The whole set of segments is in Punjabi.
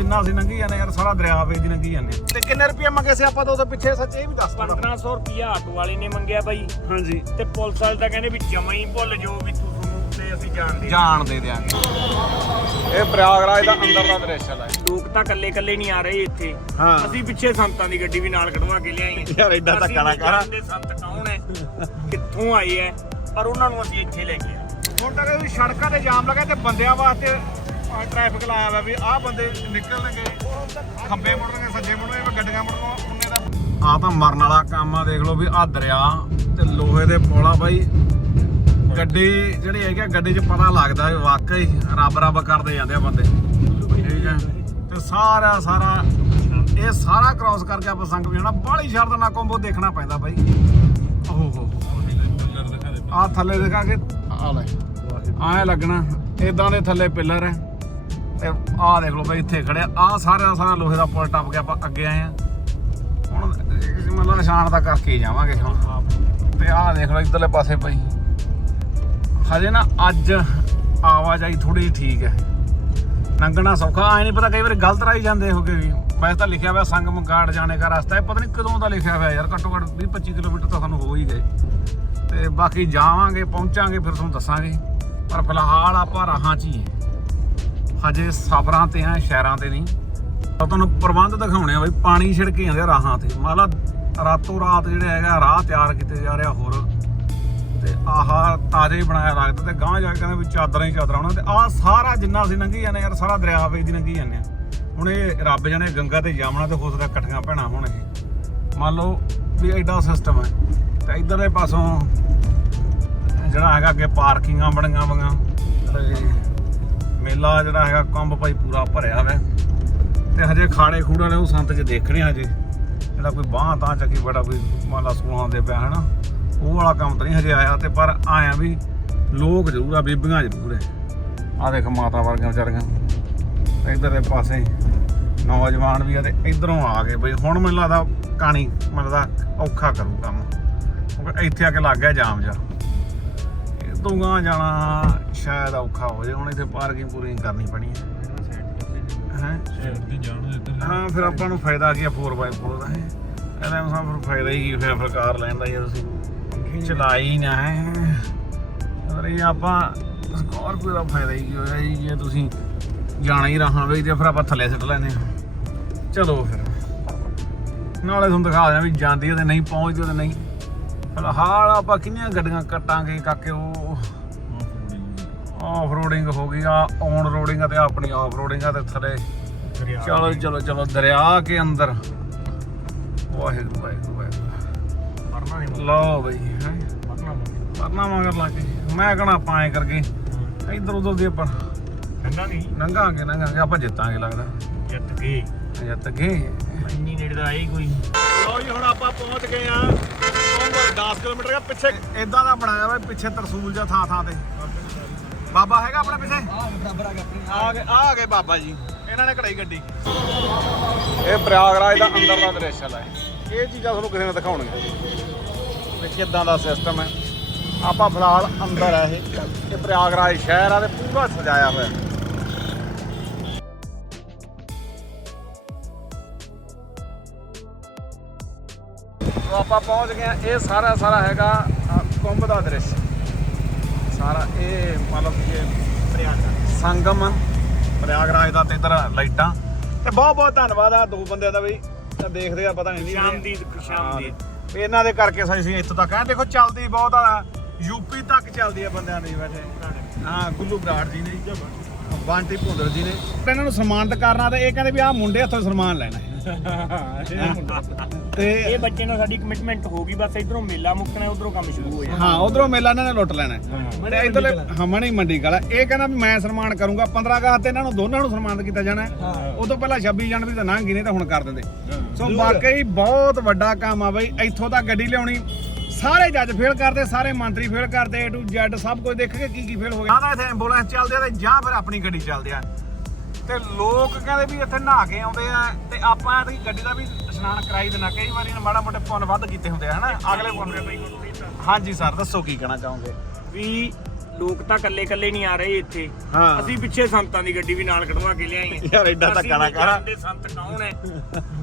ਜਿੰਨਾ ਅਸੀਂ ਲੰਘੀ ਜਾਂਦੇ ਯਾਰ ਸਾਰਾ ਦਰਿਆ ਵੇਚ ਦੀ ਲੰਘੀ ਜਾਂਦੇ ਤੇ ਕਿੰਨੇ ਰੁਪਏ ਮੰਗੇ ਸੀ ਆਪਾਂ ਤਾਂ ਉਹਦੇ ਪਿੱਛੇ ਸੱਚ ਇਹ ਵੀ ਦੱਸ ਦਿਓ 1500 ਰੁਪਿਆ ਆਟੋ ਵਾਲੇ ਨੇ ਮੰਗਿਆ ਬਾਈ। ਹਾਂਜੀ। ਤੇ ਪੁਲਿਸ ਵਾਲੇ ਤਾਂ ਕਹਿੰਦੇ ਵੀ ਜਮਾ ਹੀ ਭੁੱਲ ਜਾਓ ਵੀ ਤੁਹਾਨੂੰ ਤੇ ਅਸੀਂ ਜਾਣਦੇ ਹਾਂ। ਜਾਣ ਦੇ ਦਿਆਂਗੇ। ਇਹ ਪ੍ਰਯਾਗਰਾਜ ਦਾ ਅੰਦਰ ਦਾ ਦ੍ਰਿਸ਼ ਹੈ ਲੋਕ ਤਾਂ ਕੱਲੇ ਕੱਲੇ ਨਹੀਂ ਆ ਰਹੇ ਇੱਥੇ। ਹਾਂ। ਅਸੀਂ ਪਿੱਛੇ ਸੰਤਾਂ ਦੀ ਗੱਡੀ ਵੀ ਨਾਲ ਕਢਵਾ ਕੇ ਲਿਆਏ ਯਾਰ ਐਡਾ ਧੱਕਾ ਨਾ ਕਰ ਜਾਣਦੇ ਸੰਤ ਕੌਣ ਹੈ ਕਿੱਥੋਂ ਆਏ ਹੈ ਪਰ ਉਹਨਾਂ ਨੂੰ ਅਸੀਂ ਇੱਥੇ ਲੈ ਕੇ ਆਏ। ਹੁਣ ਤੱਕ ਸੜਕਾਂ ਤੇ ਜਾਮ ਲੱਗਾ ਤੇ ਬੰਦਿਆਂ ਵਾਸਤੇ ਟ੍ਰੈਫਿਕ ਲਾਇਆ ਵਾ ਵੀ ਆਹ ਬੰਦੇ ਨਿਕਲਣਗੇ ਖੱਬੇ ਮੁੜਨਗੇ, ਸੱਜੇ ਮੁੜਨਗੇ ਗੱਡੀਆਂ ਮੁੜਨਗੀਆਂ, ਉਹਨੇ ਦਾ ਆ ਤਾਂ ਮਰਨ ਵਾਲਾ ਕੰਮ ਆ, ਦੇਖ ਲਓ ਵੀ ਆ ਦਰਿਆ ਤੇ ਲੋਹੇ ਦੇ ਪੁਲ ਆ ਬਾਈ। ਗੱਡੀ ਜਿਹੜੀ ਹੈਗੀ ਗੱਡੀ 'ਚ ਪਤਾ ਲੱਗਦਾ ਵੀ ਵਾਕਈ ਰੱਬ ਰੱਬ ਕਰਦੇ ਜਾਂਦੇ ਆ ਬੰਦੇ। ਠੀਕ ਹੈ? ਤੇ ਸਾਰਾ ਸਾਰਾ ਇਹ ਸਾਰਾ ਕ੍ਰਾਸ ਕਰਕੇ ਆਪਾਂ ਸੰਗ ਵੀ ਜਾਣਾ। ਬਾਹਲੀ ਸ਼ਰਤ ਨਾ ਕੰਬੋ ਦੇਖਣਾ ਪੈਂਦਾ ਬਾਈ। ਓਹ ਹੋ ਆ ਥੱਲੇ ਦਿਖਾ ਕੇ ਆ ਲੈ। ਆਏ ਲੱਗਣਾ ਇਦਾਂ ਦੇ ਥੱਲੇ ਪਿਲਰ ਹੈ ਤੇ ਆਹ ਦੇਖ ਲਓ ਬਈ ਇੱਥੇ ਖੜਿਆ ਆਹ ਸਾਰਾ ਸਾਰਾ ਲੋਹੇ ਦਾ ਪੁਲ ਟੱਪ ਕੇ ਆਪਾਂ ਅੱਗੇ ਆਏ ਆ। ਹੁਣ ਮਤਲਬ ਨਿਸ਼ਾਨ ਤਾਂ ਕਰਕੇ ਹੀ ਜਾਵਾਂਗੇ ਹੁਣ। ਤੇ ਆਹ ਦੇਖ ਲਓ ਇਧਰਲੇ ਪਾਸੇ ਪਈ ਹਜੇ ਨਾ ਅੱਜ ਆਵਾਜਾਈ ਥੋੜੀ ਠੀਕ ਹੈ। ਲੰਘਣਾ ਸੌਖਾ ਆਏ ਨਹੀਂ ਪਤਾ ਕਈ ਵਾਰ ਗਲਤ ਰਾਈ ਜਾਂਦੇ ਹੋਗੇ ਵੀ। ਵੈਸੇ ਤਾਂ ਲਿਖਿਆ ਹੋਇਆ ਸੰਗਮ ਗਾਰਡ ਜਾਣੇ ਦਾ ਰਸਤਾ ਹੈ, ਪਤਾ ਨਹੀਂ ਕਦੋਂ ਦਾ ਲਿਖਿਆ ਹੋਇਆ ਯਾਰ, ਘੱਟੋ ਘੱਟ 20 25 ਕਿਲੋਮੀਟਰ ਤਾਂ ਸਾਨੂੰ ਹੋ ਹੀ ਗਏ। ਤੇ ਬਾਕੀ ਜਾਵਾਂਗੇ, ਪਹੁੰਚਾਂਗੇ, ਫਿਰ ਤੁਹਾਨੂੰ ਦੱਸਾਂਗੇ। ਪਰ ਫਿਲਹਾਲ ਆਪਾਂ ਰਾਹਾਂ 'ਚ ਹੀ ਹਾਂ। ਹਜੇ ਸਫ਼ਰਾਂ ਤੇ ਆ, ਸ਼ਹਿਰਾਂ ਤੇ ਨਹੀਂ। ਤਾਂ ਤੁਹਾਨੂੰ ਪ੍ਰਬੰਧ ਦਿਖਾਉਣੇ ਆ ਬਈ, ਪਾਣੀ ਛਿੜਕੇ ਜਾਂਦੇ ਆ ਰਾਹਾਂ ਤੇ। ਮਤਲਬ ਰਾਤੋਂ ਰਾਤ ਜਿਹੜਾ ਹੈਗਾ, ਰਾਹ ਤਿਆਰ ਕੀਤੇ ਜਾ ਰਿਹਾ ਹੋਰ। ਤੇ ਆਹ ਤਾਜ਼ੇ ਹੀ ਬਣਾਇਆ ਲੱਗਦਾ ਤੇ ਗਾਂ ਜਾ ਕੇ ਕਹਿੰਦੇ ਵੀ ਚਾਦਰਾਂ ਹੀ ਚਾਦਰਾਂ ਉਹਨਾਂ ਤੇ ਆਹ ਸਾਰਾ ਜਿੰਨਾ ਅਸੀਂ ਲੰਘੀ ਜਾਂਦੇ ਯਾਰ, ਸਾਰਾ ਦਰਿਆ ਵੇਚ ਦੀ ਲੰਘੀ ਜਾਂਦੇ ਆ। ਹੁਣ ਇਹ ਰੱਬ ਜਾਣੇ ਗੰਗਾ ਤੇ ਜਾਮਣਾ ਤੇ ਹੋ ਸਕਦਾ ਇਕੱਠੀਆਂ ਭੈਣਾਂ ਹੋਣ ਇਹ। ਮੰਨ ਲਓ ਵੀ ਐਡਾ ਸਿਸਟਮ ਹੈ ਤੇ ਇਧਰਲੇ ਪਾਸੋਂ ਜਿਹੜਾ ਹੈਗਾ ਅੱਗੇ ਪਾਰਕਿੰਗਾਂ ਬਣੀਆਂ ਵਗਾਂ ਤੇ ਮੇਲਾ ਜਿਹੜਾ ਹੈਗਾ, ਕੰਬ ਭਾਈ ਪੂਰਾ ਭਰਿਆ ਹੋਇਆ। ਤੇ ਹਜੇ ਖਾੜੇ ਖੂੜ ਨੇ ਉਹ ਸੰਤ ਚ ਦੇਖਣੇ ਹਜੇ। ਜਿਹੜਾ ਕੋਈ ਬਾਹ ਤਾਂ ਚੱਕੀ ਬੜਾ ਕੋਈ ਮੰਨ ਸੁਣਾਉਂਦੇ ਸਕੂਲਾਂ ਦੇ ਪਿਆ, ਹਨਾ। ਉਹ ਵਾਲਾ ਕੰਮ ਤਾਂ ਨਹੀਂ ਹਜੇ ਆਇਆ, ਤੇ ਪਰ ਆਇਆ ਵੀ ਲੋਕ ਜ਼ਰੂਰ ਆ, ਬੀਬੀਆਂ ਜ਼ਰੂਰ ਹੈ ਆ ਦੇਖ ਮਾਤਾ ਵਰਗੀਆਂ ਵਿਚਾਰੀਆਂ। ਇਧਰ ਦੇ ਪਾਸੇ ਨੌਜਵਾਨ ਵੀ ਆ ਤੇ ਇਧਰੋਂ ਆ ਗਏ ਬਈ। ਹੁਣ ਮੈਨੂੰ ਲੱਗਦਾ ਕਹਾਣੀ ਮਤਲਬ ਔਖਾ ਕਰੂ ਕੰਮ। ਕਿਉਂਕਿ ਇੱਥੇ ਆ ਕੇ ਲੱਗ ਗਿਆ ਜਾਮ ਜਾ ਇਦੋਂ ਗਾਂ ਜਾਣਾ ਸ਼ਾਇਦ ਔਖਾ ਹੋ ਜਾਏ। ਹੁਣ ਇੱਥੇ ਪਾਰਕਿੰਗ ਪੂਰੀ ਕਰਨੀ ਪੈਣੀ ਹੈ। ਹੈ? ਹਾਂ, ਫਿਰ ਆਪਾਂ ਨੂੰ ਫਾਇਦਾ ਕੀ ਆ 4x4 ਦਾ, ਹੈ? ਇਹਦਾ ਮਸਾਂ ਫਿਰ ਫਾਇਦਾ ਹੀ ਕੀ ਫਿਰ ਫਿਰ ਕਾਰ ਲੈਣ ਦਾ ਜੇ ਤੁਸੀਂ ਚਲਾਈ ਨਾ, ਹੈ? ਪਰ ਇਹ ਆਪਾਂ ਸਕੋਰਪੀਓ ਦਾ ਫਾਇਦਾ ਹੀ ਕੀ ਹੋਇਆ ਜੀ, ਜੇ ਤੁਸੀਂ ਜਾਣਾ ਹੀ ਰਹਾਂ ਵੇ ਤੇ ਫਿਰ ਆਪਾਂ ਥੱਲੇ ਸਿੱਟ ਲੈਨੇ ਆ ਚਲੋ ਫਿਰ। ਨਾਲੇ ਤੁਹਾਨੂੰ ਦਿਖਾ ਦਿਆਂ ਵੀ ਜਾਂਦੀ ਤੇ ਨਹੀਂ, ਪਹੁੰਚਦੀ ਤੇ ਨਹੀਂ। ਫਿਲਹਾਲ ਆਪਾਂ ਕਿੰਨੀਆਂ ਗੱਡੀਆਂ ਕੱਟਾਂਗੇ ਕਾਕੇ, ਉਹ ਆਫ ਰੋਡਿੰਗ ਹੋ ਗਈ ਆ ਔਨ ਰੋਡਿੰਗ ਤੇ ਆਪਣੀ ਆਫ ਰੋਡਿੰਗ ਆ ਤੇ ਥੱਲੇ ਚਲੋ ਚਲੋ ਚਲੋ ਦਰਿਆ ਕੇ ਅੰਦਰ। ਵਾਹਿਗੁਰੂ ਵਾਹਿਗੁਰੂ ਵਾਹਿਗੁਰੂ। ਮਰਨਾ ਨਹੀਂ ਲਓ ਬਈ ਹੈ। ਪਰਨਾ ਮਗਰ ਲੱਗ ਗਏ ਮੈਂ ਕਹਣਾ ਆਪਾਂ ਐ ਕਰਕੇ ਇਧਰ ਉਧਰ ਦੀ ਆਪਾਂ ਨਹੀਂ ਨੰਗਾਂਗੇ ਨੰਗਾਂਗੇ। ਆਪਾਂ ਜਿੱਤਾਂਗੇ ਲੱਗਦਾ। ਜਿੱਤ ਗਏ। ਜਿੱਤ ਗਏ। ਇੰਨੀ ਨੇੜੇ ਦਾ ਆਈ ਕੋਈ ਲਓ ਜੀ ਹੁਣ ਆਪਾਂ ਪਹੁੰਚ ਗਏ ਆ। 10 ਕਿਲੋਮੀਟਰ ਦਾ ਪਿੱਛੇ। ਇਦਾਂ ਦਾ ਬਣਾਇਆ ਵਾ ਪਿੱਛੇ ਤਰਸੂਲ ਜਾਂ ਥਾਂ ਥਾਂ ਤੇ ਬਾਬਾ ਹੈਗਾ ਆਪਣੇ ਪਿੱਛੇ? ਆ ਗਏ ਆ ਗਏ ਬਾਬਾ ਜੀ। ਇਹਨਾਂ ਨੇ ਕਢਾਈ ਗੱਡੀ। ਇਹ ਪ੍ਰਯਾਗਰਾਜ ਦਾ ਅੰਦਰ ਦਾ ਦ੍ਰਿਸ਼ ਹੈ। ਇਹ ਚੀਜ਼ਾਂ ਤੁਹਾਨੂੰ ਕਿਸੇ ਨੇ ਦਿਖਾਉਣੀਆਂ। ਵੀ ਕਿੱਦਾਂ ਦਾ ਸਿਸਟਮ ਹੈ। ਆਪਾਂ ਫਿਲਹਾਲ ਅੰਦਰ ਆ ਇਹ। ਇਹ ਪ੍ਰਯਾਗਰਾਜ ਸ਼ਹਿਰ ਆ ਤੇ ਪੂਰਾ ਸਜਾਇਆ ਹੋਇਆ ਤੋ ਆਪਾਂ ਪਹੁੰਚ ਗਏ ਹਾਂ। ਇਹ ਸਾਰਾ ਸਾਰਾ ਹੈਗਾ ਕੁੰਭ ਦਾ ਦ੍ਰਿਸ਼। ਸਾਰਾ ਇਹ ਮਤਲਬ ਕਿ ਸੰਗਮ ਪ੍ਰਯਾਗਰਾਜ ਦਾ ਤੇ ਇਧਰ ਲਾਈਟਾਂ। ਤੇ ਬਹੁਤ ਬਹੁਤ ਧੰਨਵਾਦ ਆ ਦੋ ਬੰਦਿਆਂ ਦਾ ਵੀ। ਤਾਂ ਦੇਖਦੇ ਆ ਪਤਾ ਨਹੀਂ ਸ਼ਾਮ ਦੀ ਸ਼ਾਮ ਦੀ ਵੀ ਇਹਨਾਂ ਦੇ ਕਰਕੇ ਅਸੀਂ ਇੱਥੋਂ ਤੱਕ ਆ। ਦੇਖੋ ਚੱਲਦੀ ਬਹੁਤ ਆ। ਯੂਪੀ ਤੱਕ ਚੱਲਦੀ ਆ ਬੰਦਿਆਂ ਦੀ ਵੈਸੇ। ਹਾਂ ਗੁੱਲੂ ਬਰਾੜ ਜੀ ਨੇ। ਬਾਂਟੀ ਭੁੰਦਰ ਜੀ ਨੇ। ਇਹਨਾਂ ਨੂੰ ਸਨਮਾਨਿਤ ਕਰਨਾ ਤੇ ਇਹ ਕਹਿੰਦੇ ਵੀ ਆਹ ਮੁੰਡੇ ਹੱਥੋਂ ਸਨਮਾਨ ਲੈਣਾ ਹੈ। ਤੇ ਇਹ ਬੱਚੇ ਨਾਲ ਸਾਡੀ ਕਮਿਟਮੈਂਟ ਹੋ ਗਈ ਬਸ ਇਧਰੋਂ ਮੇਲਾ ਮੁੱਕਣਾ ਉਧਰੋਂ ਕੰਮ ਸ਼ੁਰੂ ਹੋ ਜਾਣਾ। ਹਾਂ ਉਧਰੋਂ ਮੇਲਾ ਇਹਨਾਂ ਨੇ ਲੁੱਟ ਲੈਣਾ। ਹੈ। ਤੇ ਇਧਰਲੇ ਹਮਣੀ ਮੰਡੀ ਕਾਲਾ ਇਹ ਕਹਿੰਦਾ ਵੀ ਮੈਂ ਸਨਮਾਨ ਕਰੂੰਗਾ 15 ਅਗਸਤ ਤੇ ਇਹਨਾਂ ਨੂੰ ਦੋਨਾਂ ਨੂੰ ਸਨਮਾਨਿਤ ਕੀਤਾ ਜਾਣਾ ਹੈ। ਉਹ ਤੋਂ ਪਹਿਲਾਂ 26 ਜਨਵਰੀ ਤਾਂ ਗਈ ਨਹੀਂ ਤਾਂ ਹੁਣ ਕਰ ਦਿੰਦੇ। ਸੋ ਵਾਕਈ ਬਹੁਤ ਵੱਡਾ ਕੰਮ ਆ ਬਈ ਇੱਥੋਂ ਤੱਕ ਗੱਡੀ ਲਿਆਉਣੀ। ਸਾਰੇ ਜੱਜ ਫੇਲ ਕਰਦੇ ਸਾਰੇ ਮੰਤਰੀ ਫੇਲ ਕਰਦੇ A to Z ਸਭ ਕੁਝ ਦੇਖ ਕੇ ਕੀ ਕੀ ਫੇਲ ਹੋ ਗਿਆ। ਨਾ ਇੱਥੇ ਐਂਬੂਲੈਂਸ ਚੱਲਦੇ ਆ ਤੇ ਜਾਂ ਫਿਰ ਆਪਣੀ ਗੱਡੀ ਚੱਲਦੇ ਆ। ਤੇ ਲੋਕ ਕਹਿੰਦੇ ਵੀ ਇੱਥੇ ਨਹਾ ਕੇ ਆਉਂਦੇ ਆ ਤੇ ਆਪਾਂ ਇਹਦੀ ਗੱਡੀ ਦਾ ਵੀ ਇਸ਼ਨਾਨ ਕਰਾਈ ਦੇਣਾ ਕਈ ਵਾਰੀ ਨਾ ਮਾੜਾ ਮੋਟੇ ਪੁੰਨ ਵੱਧ ਕੀਤੇ ਹੁੰਦੇ ਆ ਹਨਾ? ਅਗਲੇ ਪੁੰਨ ਦੇ ਹਾਂਜੀ ਸਰ ਦੱਸੋ ਕੀ ਕਹਿਣਾ ਚਾਹੋਗੇ? ਵੀ ਲੋਕ ਤਾਂ ਕੱਲੇ ਕੱਲੇ ਨਹੀਂ ਆ ਰਹੇ ਇੱਥੇ। ਹਾਂ। ਅਸੀਂ ਪਿੱਛੇ ਸੰਤਾਂ ਦੀ ਗੱਡੀ ਵੀ ਨਾਲ ਕਢਵਾ ਕੇ ਲਿਆਏ ਹਾਂ ਯਾਰ ਐਡਾ ਨਹੀਂ ਕਰ। ਜਾਣਦੇ ਸੰਤ ਕੌਣ ਹੈ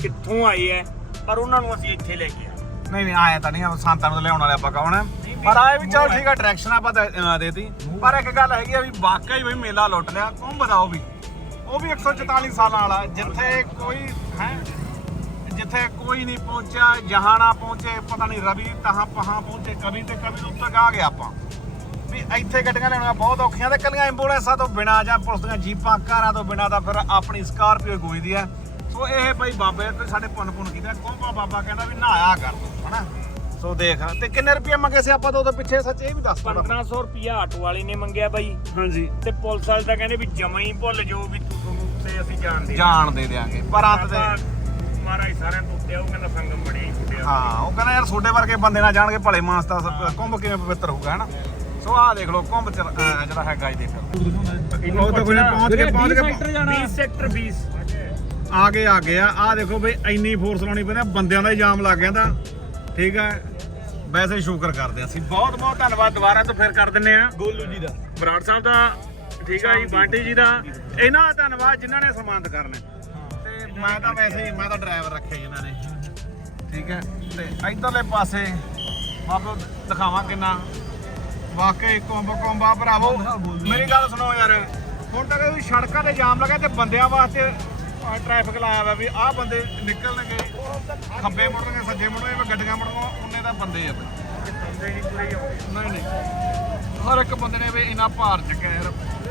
ਕਿੱਥੋਂ ਆਏ ਹੈ ਪਰ ਉਹਨਾਂ ਨੂੰ ਅਸੀਂ ਇੱਥੇ ਲੈ ਕੇ ਨਹੀਂ ਨਹੀਂ ਆਇਆ ਤਾਂ ਨਹੀਂ ਸੰਤਾਂ ਨੂੰ ਤਾਂ ਲਿਆਉਣ ਵਾਲੇ ਆਪਾਂ ਕੌਣ ਆ ਪਰ ਆਏ ਵੀ ਚਲ ਠੀਕ ਆ ਡਾਇਰੈਕਸ਼ਨ ਆਪਾਂ ਦੇਤੀ। ਪਰ ਇੱਕ ਗੱਲ ਹੈਗੀ ਆ ਵੀ ਵਾਕਈ ਬਈ ਮੇਲਾ ਲੁੱਟ ਲਿਆ ਕੁੰਭ ਦਾ ਉਹ ਵੀ ਉਹ ਵੀ 144 ਸਾਲਾਂ ਵਾਲਾ ਜਿੱਥੇ ਕੋਈ ਹੈ ਜਿੱਥੇ ਕੋਈ ਨਹੀਂ ਪਹੁੰਚਿਆ ਜਹਾਂ ਨਾ ਪਹੁੰਚੇ ਪਤਾ ਨਹੀਂ ਰਵੀ ਤਹਾਂ ਪਹਾਂ ਪਹੁੰਚੇ ਕਵੀ ਤੇ ਕਵੀ ਤੋਂ ਤੱਕ ਆ ਗਿਆ ਆਪਾਂ। ਵੀ ਇੱਥੇ ਗੱਡੀਆਂ ਲੈਣੀਆਂ ਬਹੁਤ ਔਖੀਆਂ ਤੇ ਕੱਲੀਆਂ ਐਂਬੂਲੈਂਸਾਂ ਤੋਂ ਬਿਨਾ ਜਾਂ ਪੁਲਿਸ ਦੀਆਂ ਜੀਪਾਂ ਕਾਰਾਂ ਤੋਂ ਬਿਨਾ ਤਾਂ ਫਿਰ ਆਪਣੀ ਸਕਾਰਪੀਓ ਗੋਈਦੀ ਆ ਸੋ ਇਹ ਬਈ ਬਾਬੇ ਤੇ ਸਾਡੇ ਪੁੰਨ ਪੁੰਨ ਕੀਤਾ। ਕੋਂਬਾ ਬਾਬਾ ਕਹਿੰਦਾ ਵੀ ਨਹਾਇਆ ਕਰ ਤੂੰ ਹਨਾ? ਸੋ ਦੇਖ ਤੇ ਕਿੰਨੇ ਰੁਪਏ ਮੰਗੇ ਸੀ ਆਪਾਂ ਤੋਂ ਉਹਦੇ ਪਿੱਛੇ? ਸੱਚ ਇਹ ਵੀ ਦੱਸ ਥੋੜ੍ਹਾ। 1500 ਰੁਪਿਆ ਆਟੋ ਵਾਲੇ ਨੇ ਮੰਗਿਆ ਬਾਈ। ਹਾਂਜੀ। ਤੇ ਪੁਲਿਸ ਵਾਲੇ ਤਾਂ ਕਹਿੰਦੇ ਵੀ ਜਮਾ ਹੀ ਭੁੱਲ ਜਾਓ ਵੀ ਤੁਹਾਨੂੰ ਤੇ ਅਸੀਂ ਹਾਂ। ਜਾਣ ਦੇ ਦਿਆਂਗੇ। ਪਰ ਅੰਤ ਤੇ ਆਪਾਂ ਮਹਾਰਾਜ ਸਾਰਿਆਂ ਤੋਂ ਉੱਤੇ ਆ, ਉਹ ਕਹਿੰਦਾ ਸੰਗਮ ਬੜੀ ਹੀ ਉੱਤੇ ਆ। ਹਾਂ ਉਹ ਕਹਿੰਦਾ ਯਾਰ ਛੋਟੇ ਵਰਗੇ ਬੰਦੇ ਨਾ ਜਾਣਗੇ ਭਲੇ ਮਾਨਸ ਦਾ ਸ- ਕੁੰਭ ਕਿਵੇਂ ਪਵਿੱਤਰ ਹੋਊਗਾ ਹਨਾ? ਸੋ ਆਹ ਦੇਖ ਲਓ ਕੁੰਭ ਚ ਅਹ ਜਿਹੜਾ ਹੈਗਾ ਜੀ ਦੇਖ ਇਹਨੂੰ ਉਹ ਤਾਂ ਕੋਈ ਨਾ ਪਹੁੰਚ ਕੇ ਪਹੁੰਚ ਕੇ 20 ਸੈਕਟਰ 20 ਆ ਗਏ ਆ ਗਏ ਆ। ਆ ਦੇਖੋ ਬਈ ਇੰਨੀ ਫੋਰਸ ਲਾਉਣੀ ਪੈਂਦੀ ਆ, ਬੰਦਿਆਂ ਦਾ ਹੀ ਜਾਮ ਲੱਗ ਜਾਂਦਾ। ਠੀਕ ਆ? ਵੈਸੇ ਹੀ ਸ਼ੁਕਰ ਕਰਦੇ ਹਾਂ ਅਸੀਂ। ਬਹੁਤ ਬਹੁਤ ਧੰਨਵਾਦ ਦੁਬਾਰਾ ਤੋਂ ਫਿਰ ਕਰ ਦਿੰਨੇ ਆ। ਗੋਲੂ ਜੀ ਦਾ। ਬਰਾੜ ਸਾਹਿਬ ਦਾ ਠੀਕ ਆ ਜੀ ਬਾਂਟੀ ਜੀ ਦਾ। ਇਹਨਾਂ ਦਾ ਧੰਨਵਾਦ ਜਿਨ੍ਹਾਂ ਨੇ ਸਨਮਾਨਿਤ ਕਰਨਾ ਮੈਂ ਤਾਂ ਵੈਸੇ ਹੀ ਮੈਂ ਤਾਂ ਡਰਾਈਵਰ ਰੱਖਿਆ ਜੀ ਇਹਨਾਂ ਨੇ। ਠੀਕ ਹੈ? ਤੇ ਇਧਰਲੇ ਪਾਸੇ ਮਾਪੋ ਦਿਖਾਵਾਂ ਕਿੰਨਾ। ਵਾਕਈ ਕੋਂਬ ਕੋਂਬਾ ਭਰਾਵੋ ਮੇਰੀ ਗੱਲ ਸੁਣੋ ਯਾਰ। ਹੁਣ ਤੱਕ ਵੀ ਸੜਕਾਂ ਤੇ ਜਾਮ ਲੱਗਾ ਤੇ ਬੰਦਿਆਂ ਵਾਸਤੇ ਟ੍ਰੈਫਿਕ ਲਾਇਆ ਵਾ ਵੀ ਆਹ ਬੰਦੇ ਨਿਕਲਣਗੇ ਖੱਬੇ ਮੁੜਨਗੇ ਸੱਜੇ ਮੁੜਨਗੇ ਗੱਡੀਆਂ ਮੁੜਨਗੀਆਂ ਉਹਨੇ ਤਾਂ ਬੰਦੇ ਆ ਬਈ। ਨਹੀਂ ਨਹੀਂ। ਹਰ ਇੱਕ ਬੰਦੇ ਨੇ ਵੀ ਇੰਨਾ ਭਾਰ ਚੱਕਿਆ ਯਾਰ।